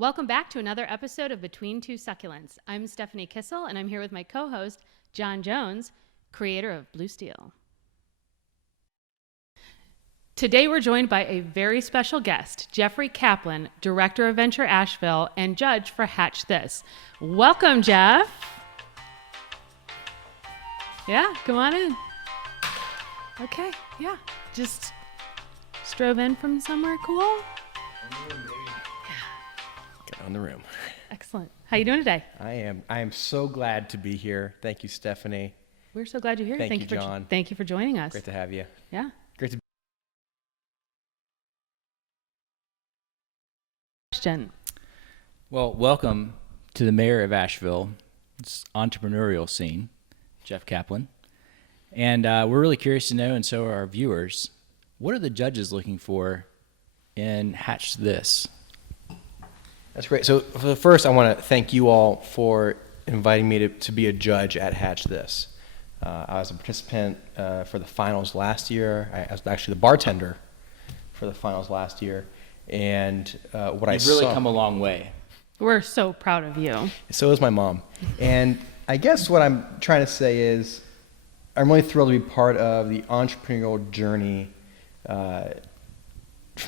Welcome back to another episode of Between Two Succulents. I'm Stephanie Kissel, and I'm here with my co-host, John Jones, creator of Blue Steel. Today we're joined by a very special guest, Jeffrey Kaplan, Director of Venture Asheville and Judge for Hatch This. Welcome, Jeff. Yeah, come on in. Okay, yeah. Just drove in from somewhere cool? Get on the room. Excellent. How you doing today? I am so glad to be here. Thank you, Stephanie. We're so glad you're here. Thank you, John. Thank you for joining us. Great to have you. Yeah. Great to be Question. Well, welcome to the mayor of Asheville, this entrepreneurial scene, Jeff Kaplan. And we're really curious to know, and so are our viewers, what are the judges looking for in Hatch This? That's great. So first, I want to thank you all for inviting me to be a judge at Hatch This. I was a participant for the finals last year. I was actually the bartender for the finals last year. And You've really come a long way. We're so proud of you. So is my mom. And I guess what I'm trying to say is I'm really thrilled to be part of the entrepreneurial journey from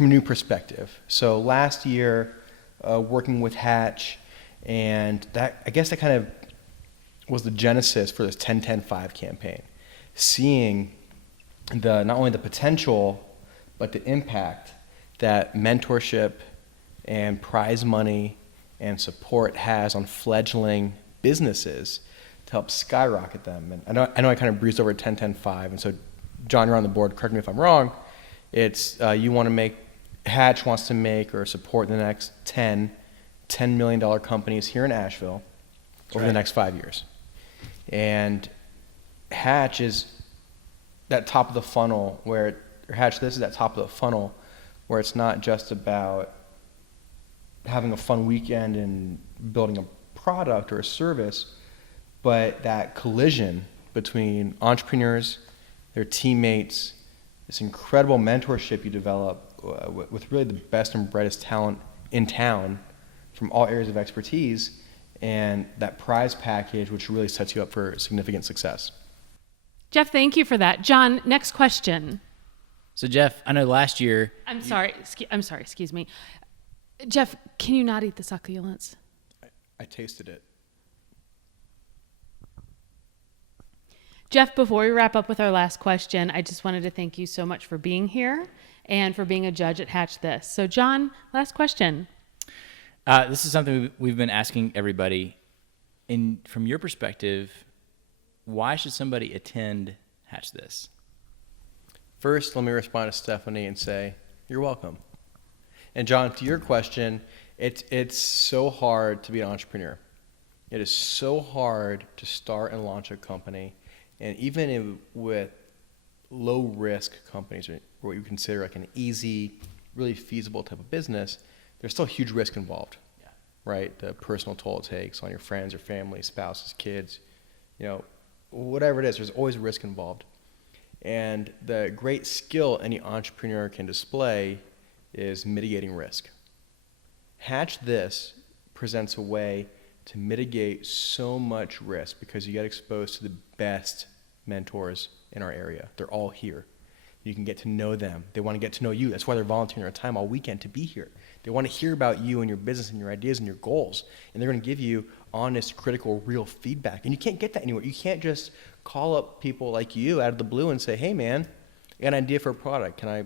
a new perspective. So last year, working with Hatch, and I guess that kind of was the genesis for this 10-10-5 campaign. Seeing not only the potential, but the impact that mentorship and prize money and support has on fledgling businesses to help skyrocket them. And I know I kind of breezed over 10-10-5, and so John, you're on the board, correct me if I'm wrong. It's Hatch wants to make or support the next $10 million companies here in Asheville over the next 5 years. And Hatch is that top of the funnel Hatch This is that top of the funnel where it's not just about having a fun weekend and building a product or a service, but that collision between entrepreneurs, their teammates, this incredible mentorship you develop with really the best and brightest talent in town from all areas of expertise, and that prize package which really sets you up for significant success. Jeff, thank you for that. John, next question. So Jeff, I know last year... I'm sorry, excuse me. Jeff, can you not eat the succulents? I tasted it. Jeff, before we wrap up with our last question, I just wanted to thank you so much for being here and for being a judge at Hatch This. So John, last question. This is something we've been asking everybody. From your perspective, why should somebody attend Hatch This? First, let me respond to Stephanie and say, you're welcome. And John, to your question, it's so hard to be an entrepreneur. It is so hard to start and launch a company. And even with low-risk companies, or what you consider like an easy, really feasible type of business, there's still huge risk involved, right? The personal toll it takes on your friends, your family, spouses, kids, whatever it is, there's always risk involved. And the great skill any entrepreneur can display is mitigating risk. Hatch This presents a way to mitigate so much risk because you get exposed to the best mentors in our area. They're all here. You can get to know them. They want to get to know you. That's why they're volunteering their time all weekend to be here. They want to hear about you and your business and your ideas and your goals. And they're going to give you honest, critical, real feedback. And you can't get that anywhere. You can't just call up people like you out of the blue and say, hey man, I got an idea for a product. Can I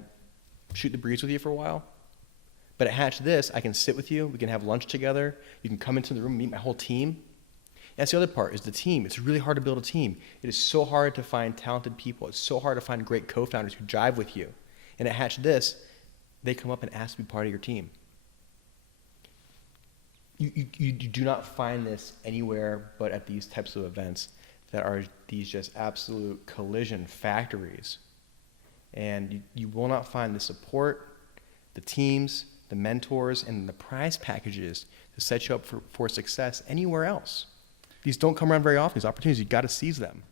shoot the breeze with you for a while? But at Hatch This, I can sit with you. We can have lunch together. You can come into the room and meet my whole team. That's the other part, is the team. It's really hard to build a team. It is so hard to find talented people. It's so hard to find great co-founders who jive with you. And at Hatch This, they come up and ask to be part of your team. You do not find this anywhere but at these types of events that are these just absolute collision factories. And you will not find the support, the teams, the mentors, and the prize packages to set you up for success anywhere else. These don't come around very often, these opportunities. You've got to seize them.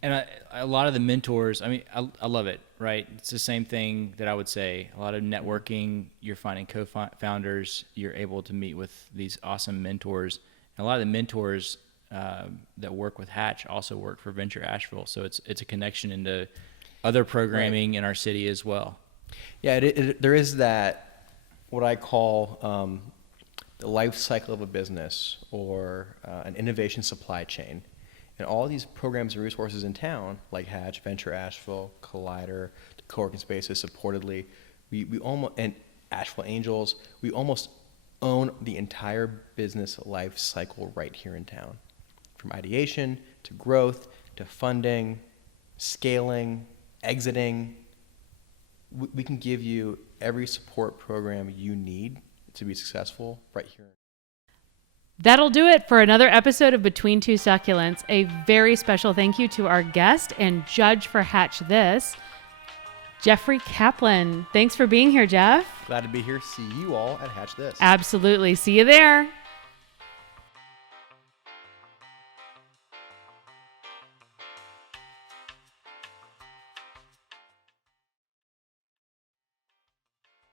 And a lot of the mentors, I mean, I love it, right? It's the same thing that I would say. A lot of networking, you're finding co-founders, you're able to meet with these awesome mentors. And a lot of the mentors that work with Hatch also work for Venture Asheville. So it's a connection into other programming in our city as well. Yeah, there is that, what I call the life cycle of a business, or an innovation supply chain. And all these programs and resources in town, like Hatch, Venture Asheville, Collider, the co-working spaces, Supportedly, we almost, and Asheville Angels, we almost own the entire business life cycle right here in town. From ideation to growth to funding, scaling, exiting. We can give you every support program you need to be successful right here. That'll do it for another episode of Between Two Succulents. A very special thank you to our guest and judge for Hatch This, Jeffrey Kaplan. Thanks for being here, Jeff. Glad to be here. See you all at Hatch This. Absolutely. See you there.